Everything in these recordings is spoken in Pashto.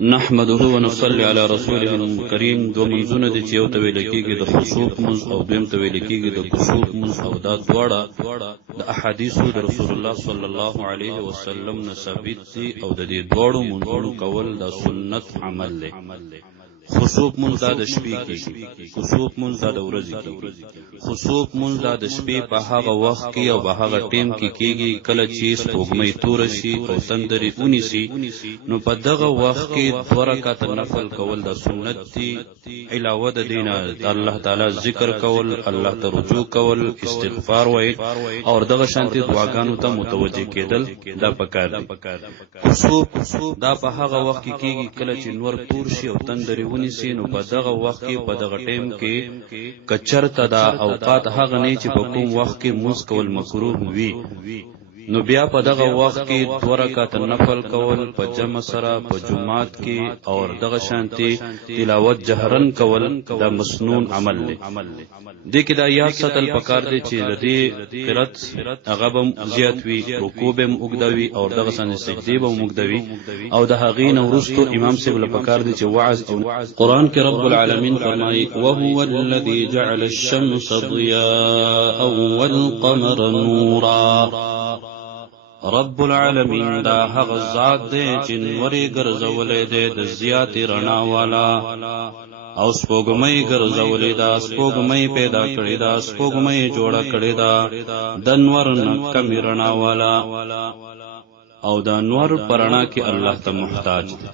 نحمده ونصلي على رسوله الكريم. دو منځونه دي چې یو ته ویل کېږي د خشوع منځ او دویم ته ویل کېږي د کسوف منځ، او دا دواړه د احادیثو د رسول الله صلی الله علیه وسلم نه ثابت دي، او د دې دواړو منځونو کول د سنت عمل دی. خسوف منځ دا د شپې کېږي، کسوف منځ دا د ورځې کېږي. خسوف منځ دا د شپې په هغه وخت کې او په هغه ټیم کې کېږي کله چې سپوږمۍ توره شي او تندرې ونیسي، نو په دغه وخت کې 2 رکعاته نفل کول د سنت دي. علاوه د دینه د الله تعالی ذکر کول، الله ته رجوع کول، استغفار وای او دغه شانتي دعاګانو ته متوجه کېدل دا پکار دي. خسوف دا په هغه وخت کې کېږي کله چې نور تور شي او تندرې ونیسي، نو په دغه وخت کې په دغه ټیم کې کچرته دا اوقات هغه نه چې په کوم وخت کې موږ کول مکروه وي، نو بیا په دغه وخت کې 2 رکعات نفل کول په جمع سره په جمعات کې او دغه شانتي تلاوت جهرن کول دا مسنون عمل دی. دې کې دا یاد ساتل پکار دی چې د دې قرات هغه به زیات وي، رکوع به مقدوي او دغه شانتي سجدي به مقدوي، او د هغې نه وروسته امام صاحب له پکار دی چې وعظ او قران کې رب العالمین فرمایي وهو الذي جعل الشمس ضياء والقمر نورا. رب العالمین دا هغه ذات دی چې نوري ګرځولې دی د زیات رڼا والا، او سپوږمۍ ګرځولې دا، سپوږمۍ پیدا کړې دا، سپوږمۍ جوړه کړې دا د نور نه کم رڼا والا، او دا نور پرانا کې الله ته محتاج دی.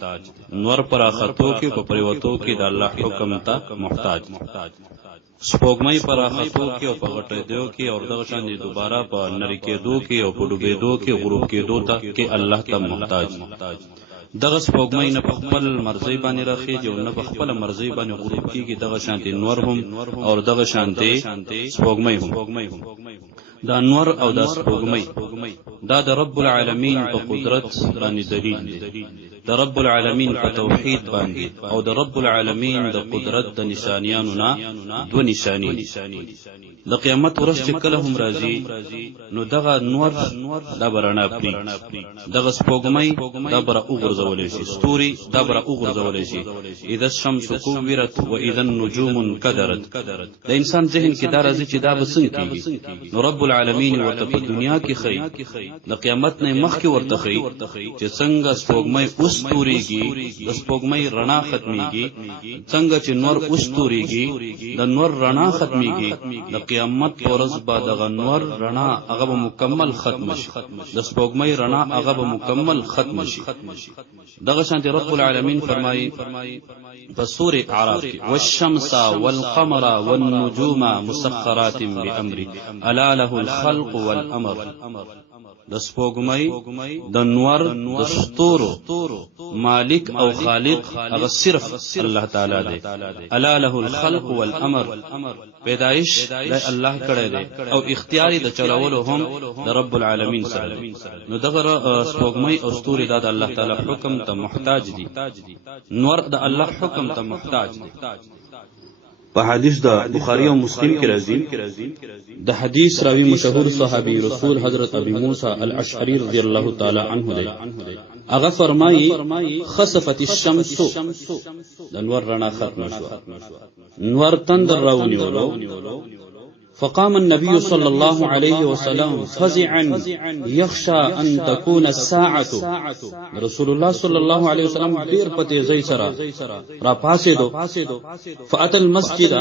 نور پر اخطو کې په پریوتو کې د الله حکم ته محتاج دی. سپوږمۍ پر اخطو کې او په غټېدو کې او دغه شان دي دوباره په نری کېدو کې او په ډوبېدو کې غروب کېدو ته کې الله ته محتاج. دغه سپوږمۍ نه په خپل مرزي باندې راخېږي او نه په خپل مرزي باندې غروب کېږي، دغه شانتي نور هم او دغه شانتي سپوږمۍ هم. دا نور او دا سپوږمۍ دا د رب العالمین په قدرت باندې دلیل دی، د رب العالمین په توحید باندې او د رب العالمین د قدرت د نشانیانو نه 2 نشانی دي. د قیامت ورځ چې کله هم راځي، نو دغه نور دا برنا پری، دغه سپوږمۍ دا بر اوغرزولې شي، ستوري دا بر اوغرزولې شي. اذا الشمس كورت واذا النجوم انكدرت. د انسان ذهن کې دا راځي چې دا بسنګ کیږي، نو رب العالمین ورته په دنیا کې خی، د قیامت نه مخکې ورته خی چې څنګه سپوږمۍ اوستوريږي، د سپوږمۍ رڼا ختميږي، څنګه چې نور اوستوريږي د نور رڼا ختميږي، د قیامت ورځ بعد د نور رڼا هغه مکمل ختم شي، د سپوږمۍ رڼا هغه مکمل ختم شي. دغه شانتي رب العالمین فرمایي په سورة اعراف کې والشمس والقمر والنجوم مسخرات بأمره الا له الخلق والامر. د سپوږمۍ د نور د ستورو مالک او خالق هغه صرف الله تعالی دی. الا له الخلق والامر، پیدائش د الله کړی دی او اختیار د چلولو هم د رب العالمین سره دی. نو دغه سپوږمۍ او ستوري د الله تعالی حکم ته محتاج دي، نور د الله حکم ته محتاج دي. په حدیث د بخاری او مسلم کې راځي، د حدیث راوی مشهور صحابي رسول حضرت ابي موسی الاشعري رضی الله تعالی عنه دی. هغه فرمایي خسفت الشمس، د نور رڼا ختم شو، نور تندر راونیولو. فقام النبي صلى الله عليه وسلم فزعا يخشى أن تكون الساعة. رسول الله صلى الله عليه وسلم دیر پته زئی سرا را پاسیدو، فاتى المسجد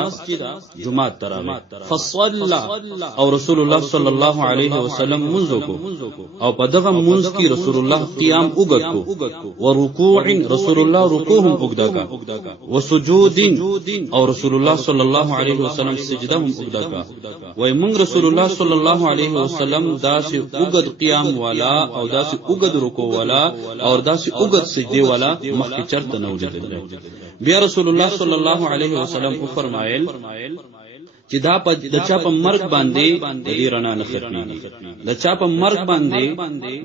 جمعه تراوی فصلى، او رسول الله صلى الله عليه وسلم منځو کو، او په دغه منځ کې رسول الله قیام وګت کو، ورکوع رسول الله رکوع هم وګدا کا، وسجود او رسول الله صلى الله عليه وسلم سجده هم وګدا کا. وای مونږ رسول الله صلی الله علیه وسلم داسې اوږد قیام والا او داسې اوږد رکوع والا او داسې اوږد سجدي والا مخکې چرته نه ولیدل. بیا رسول الله صلی الله علیه وسلم فرمایل چې دا په د چا په مرګ باندې د دې رڼا نه ختميږي د چا په مرګ باندې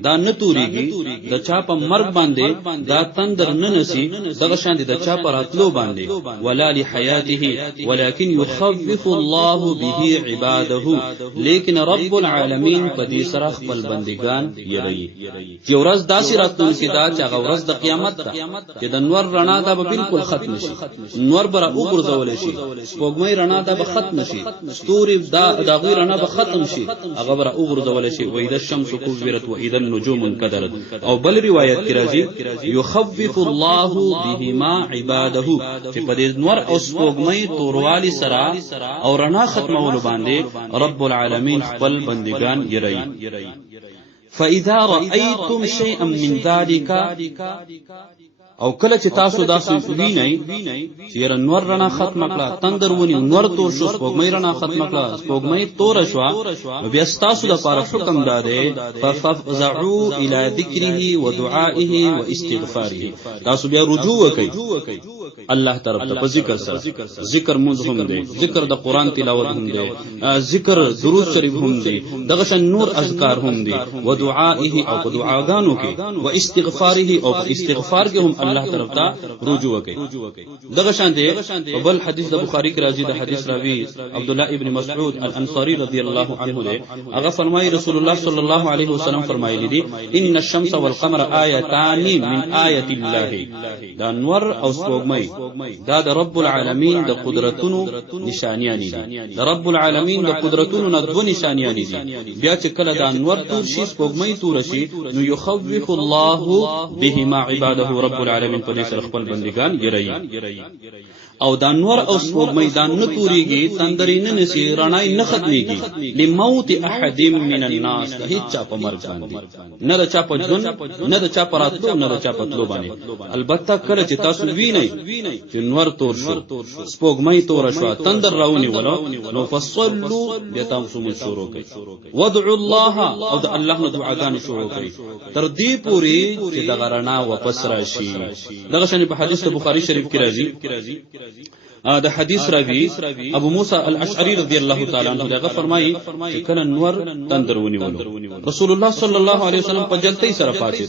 دا نه توريږي د چا په مرګ باندې دا تندر نه نسی دغه شان د چا په راتلو باندې ولا لحياته ولكن يخفف الله به عباده لیکن رب العالمین په دې سره خپل بندگان یری چې ورځ داسې راتلونکې دا چې هغه ورځ د قیامت ده چې د نور رڼا دا به بالکل ختم شي نور بره وګرځول شي سپوږمۍ رڼا دا به ختم شي ستوري دا غوی رڼا به ختم شي هغه بره وګرځول شي و اذا الشمس كورت و اذا النجوم انكدرت او بل روایت کې راځي يخفف الله بهما عباده چې په دې نور او سپوږمۍ توروالي سره او رڼا ختمولو باندې رب العالمین خپل بندگان یری فاذا رايتم شيئا من ذلك او کله چې تاسو داسې وینئ چې نور رڼا ختم کړه تندر ونی نور تور شو سپوږمۍ رڼا ختم کړه سپوږمۍ تور شو بیا تاسو د لپاره حکم داده ففزعوا الى ذکره ودعائه واستغفاره تاسو بیا رجوع وکړئ الله طرف ته په ذکر سره ذکر مونږ هم دی ذکر د قران تلاوت هم دی ذکر درود شریف هم دی دغه شان نور اذکار هم دی ودعائه او په دعاګانو کې واستغفاره او په استغفار کې هم الله طرف ته رجوع وکړي دغه شان دی بل حدیث د بخاری کې راځي د حدیث راوی عبد الله ابن مسعود الانصاری رضی الله عنه دی هغه فرمایي رسول الله صلی الله علیه وسلم فرمایلی دي ان الشمس والقمر آیتان من آیات الله دا نور او سپوږمۍ دا د رب العالمین د قدرتونو نشانیان دي د رب العالمین د قدرتونو نه دوه نشانیان دي بیا چې کله دا نور تور شي سپوږمۍ تور شي نو يخوف الله بهما عباده رب العالمین په دې سره خپل بندگان یری او دا نور او سپوږمۍ دا نه توريږي تندري نه نسی رڼای نه ختميږي لموت احد من الناس هیڅ چا په مرګ باندې نه د چا په ژوند نه د چا په راتلو نه د چا په تلو باندې البته کله چې تاسو وینئ چې نور تور شو سپوږمۍ تور شو تندر راونی ولو نو فصلوا بتاسو شروع کوي ودعوا الله او د الله نو دعاګانې شروع کوي تر دې پوري چې د غرنا واپس راشي دغه شنه په حدیث بخاری شریف کې راځي دا حدیث راوی ابو موسی الاشعری رضی الله تعالی عنہ دا فرمایي چې کله نور تندر ونیولو رسول الله صلی الله علیه وسلم په جلتی سره پاتې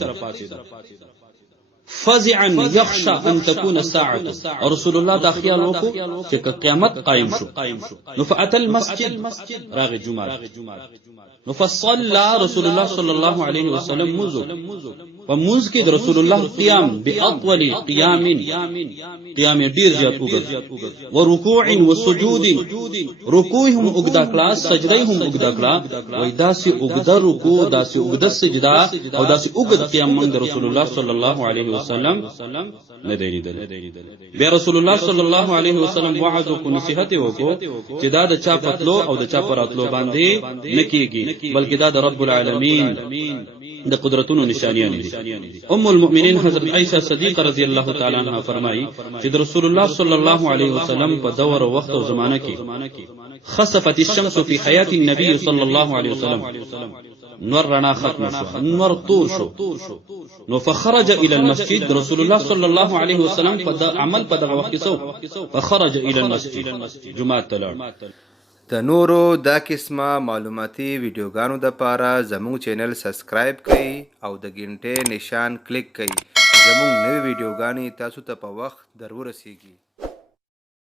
فزعا يخشى ان تكون الساعه رسول الله دا خیال وکړو چې قیامت قائم شو نو فاتى المسجد راغ جمعه نو فصلى رسول الله صلی الله علیه وسلم مزو ومنذ کې رسول الله قیام باطول قیام ډیر زیات وګړي ورکوع وسجود رکوع هم وګدا کلا سجده هم وګدا کلا وای داسې وګدا رکوع داسې وګدا سجده او داسې وګد قیام من رسول الله صلی الله علیه وسلم نه دی لیدل بیا رسول الله صلی الله علیه وسلم وعظ او نصیحت وکړو چې دا د چا پتلو او د چا پراتلو باندې نکیږي بلکې دا د رب العالمین د قدرتونو نشانیان دي ام المؤمنین حضرت عائشہ صدیقہ رضی الله تعالی عنها فرمایي چې رسول الله صلی الله علیه وسلم په دور او وخت او زمانه کې خسفت الشمس في حیات النبي صلی الله علیه وسلم نور رڼا ختم شو نور تور شو نو فخرج الى المسجد رسول الله صلی الله علیه وسلم په عمل په دغه وخت کې فخرج الى المسجد جمعه تلار د نورو دا قسمه معلوماتي ویډیوګانو د پاره زموږ چینل سبسکرایب کړئ او د غنټې نشان کلیک کړئ زموږ نوې ویډیوګانې تاسو ته په وخت ضرور رسیږي